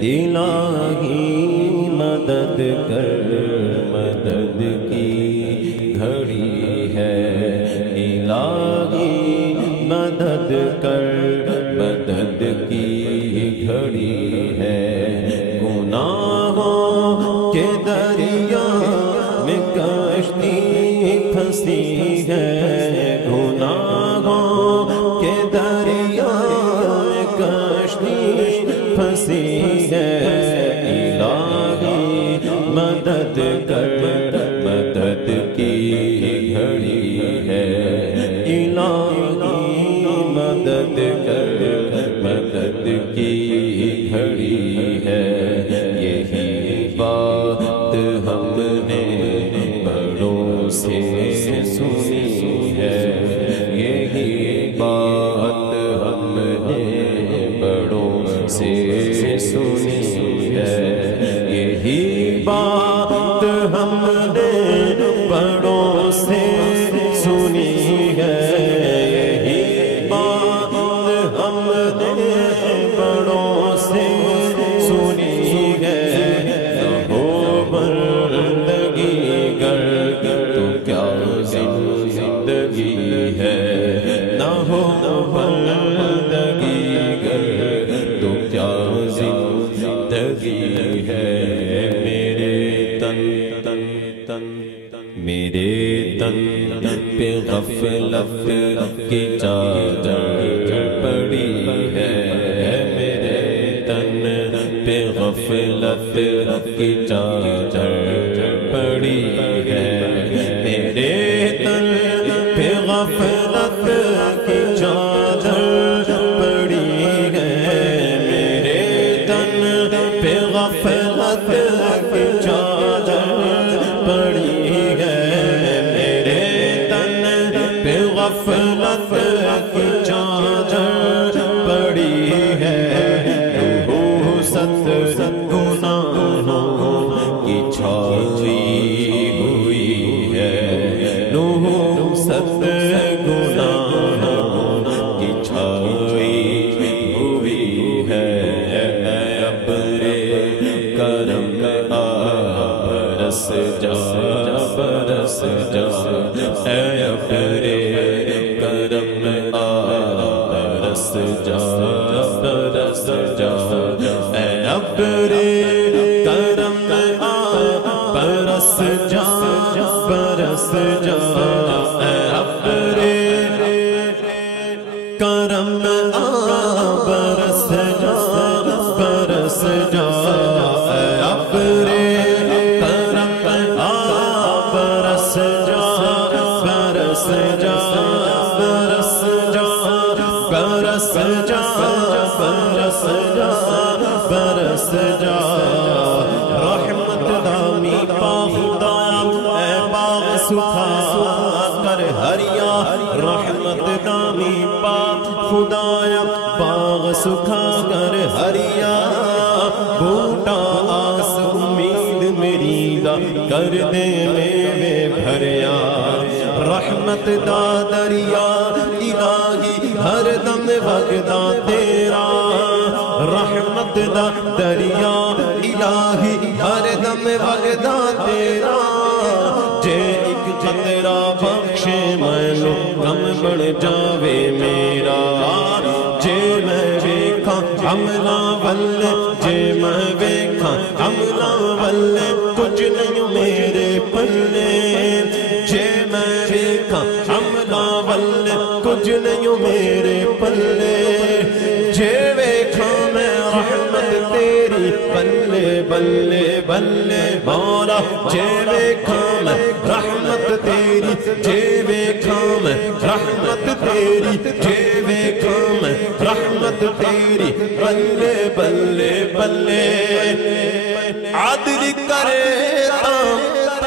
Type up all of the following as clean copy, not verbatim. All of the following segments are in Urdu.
الہی مدد کر، مدد کی گھڑی ہے، الہی مدد کر، مدد کی گھڑی ہے، گناہوں کے دریا میں کشتی پھنسی ہے، گناہوں کے دریا میں کشتی پھنسی ہے، الہی مدد کر، مدد کی گھڑی ہے، الہی مدد کر، مدد کی گھڑی ہے، یہی بات ہم نے بڑوں سے سنی ہے، یہی بات ہم نے بڑوں سے سنی ہے، یہی بات ہم نے بڑوں سے سنی ہے، یہی بات ہم نے بڑوں سے سنی ہے، نہ ہو بندگی گر تو کیا زندگی ہے، نہ ہو بندگی گر تو کیا زندگی ہے، میرے تن میرے تن پہ غفلت کی چادر پڑی ہے، میرے تن پہ غفلت کی چادر پڑی ہے، میرے تن پہ غفلت کی چادر پڑی ہے، میرے تن پہ غفلت کی چادر پڑی ہے، میرے تن پہ غفلت کی چادر پڑی ہے، روح ست گناہوں کی چھائی ہوئی ہے، روح ست گناہوں کی چھائی ہوئی ہے، اے ابر کرم برس جا، برس جا، اے ابر کرم برس جا، برس جا، اے ابر کرم برس جا، برس جا، اے ابر کرم برس جا، برس جا، اے ابر کرم برس جا، برس جا، برس جا، برس جا، برس جا، برس جا، رحمت دامی پا خدا، اے باغ سکھا کر ہریا، رحمت دامی پا خدایا، باغ سکھا کر ہریا، بوٹا آس امید میری دا کر دے میوے بھریا، رحمت دا دریا الہی ہر دم وگدا تیرا، رحمت دا دریا الہی ہر دم وگدا تیرا، جے ایک قطرہ بخشے مینو کم بڑھ جاوے میرا، جے میں ویکھا عملہ والے، جے میں ویکھا عملہ والے، کچھ نہیں میرے پلے، جے میں ویکھا عملہ والے، کچھ نہیں میرے پلے، جے ویکھا میں رحمت تیری بلے بلے بلے مولا، جے ویکھا میں رحمت تیری، جے ویکھا میں رحمت تیری، جے ویکھا میں رحمت تیری، بلے بلے بلے، عدل کرے تاں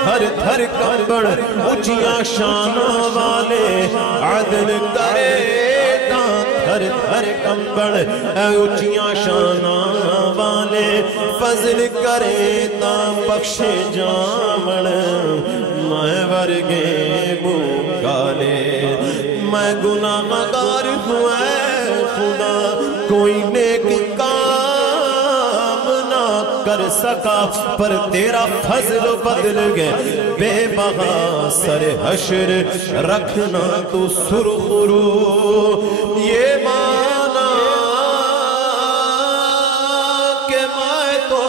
ہر تھر کمبڑ اونچیاں شانوں والے، عدل کرے تاں ہر تھر کمبڑ اونچیاں شانوں والے، فضل کرے تاں بخشے جامن، میں ورگے بھوکالے، میں گناہ گار ہوں اے خدا، کوئی نیک کام کر سکا پر تیرا فضل بدل گئے بے بہا سر حشر رکھنا تو سرخرو یہ مانا کہ میں تو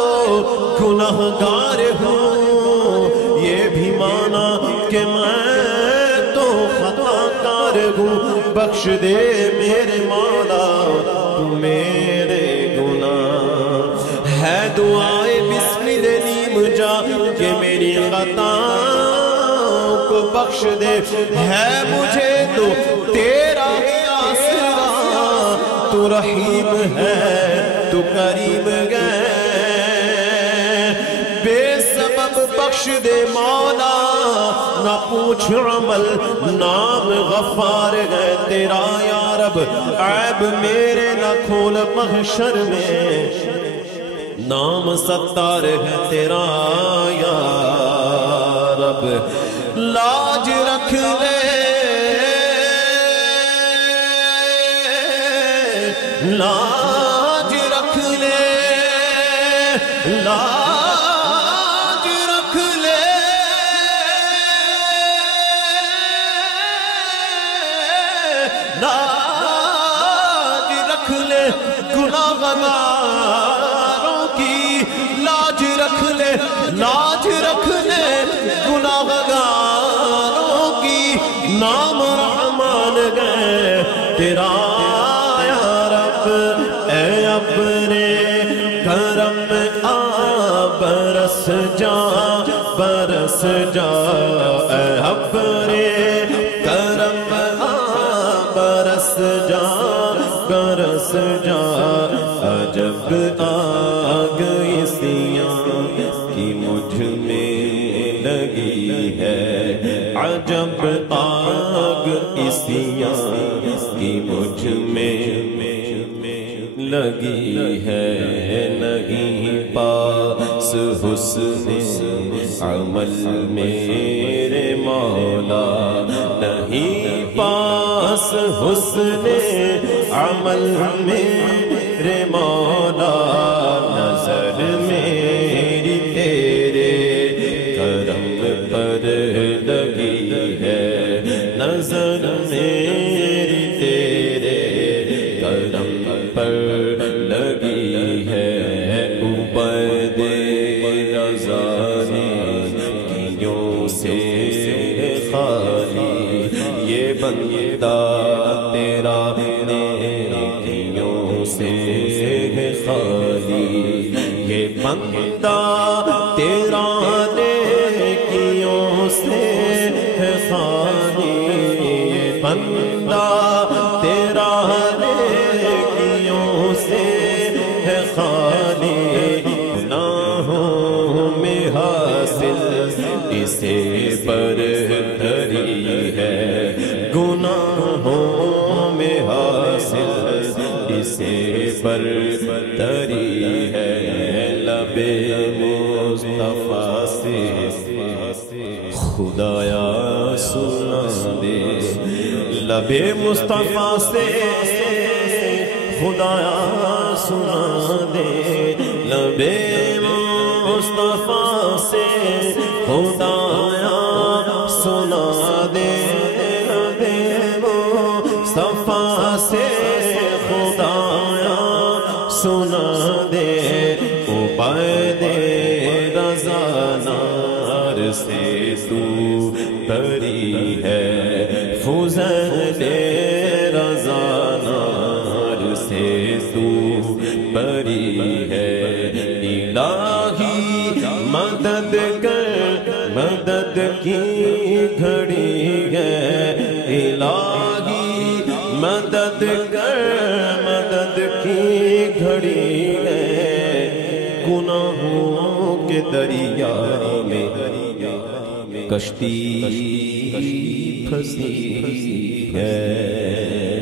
گناہگار ہوں یہ بھی مانا کہ میں تو خطا کار ہوں بخش دے میرے مولا تو میرے گناہ ہے دعائے بسم نیم جا کہ میری خطاؤں کو بخش دے ہے مجھے تو تیرا آسرا تو رحیم ہے تو کریم گئے بے سبب بخش دے مولا نہ پوچھ عمل نام غفار ہے تیرا یا رب عیب میرے نہ کھول محشر میں نام ستار ہے تیرا یا رب لاج رکھ لے لاج رکھ لے لاج رکھ لے لاج رکھ لے گناہگاروں کی لاج رکھ لے لاج رکھ لے گناہگاروں کی نام رحمان گئے تیرا یا رب اے اپنے کرم آ برس جا برس جا اے اپنے کرم آ برس جا برس جا عجب آگ اسیاں کی مجھ میں لگی ہے عجب آگ اسیاں کی مجھ میں لگی ہے نہیں پاس حسن عمل میرے مولا نہیں پاس حسن عمل میرے مولا نظر میری تیرے کرم پر لگی ہے نظر میری تیرے کرم پر لگی ہے عبید رضا نیکیوں سے خالی یہ بندہ تیرا نیکیوں سے خالی یہ بندہ تیرا نیکیوں سے خالی یہ بندہ تیرا نیکیوں سے خالی گناہوں میں حاصل اسے برتری ہے گناہوں میں حاصل اسے برتری ہے لب مصطفیٰ سے خدایا سنا دے لب مصطفیٰ سے خدایا سنا دے لب مصطفیٰ سے خدایا سنا دے لب مصطفیٰ سے خدایا سنا دے عبید رضا نار سے تو بری ہے فضل رضا نار سے تو بری ہے الہی مدد کر مدد کی گھڑی ہے الہی مدد کر مدد کی گھڑی ہے گناہوں کے دریا میں کشتی پھنسی ہے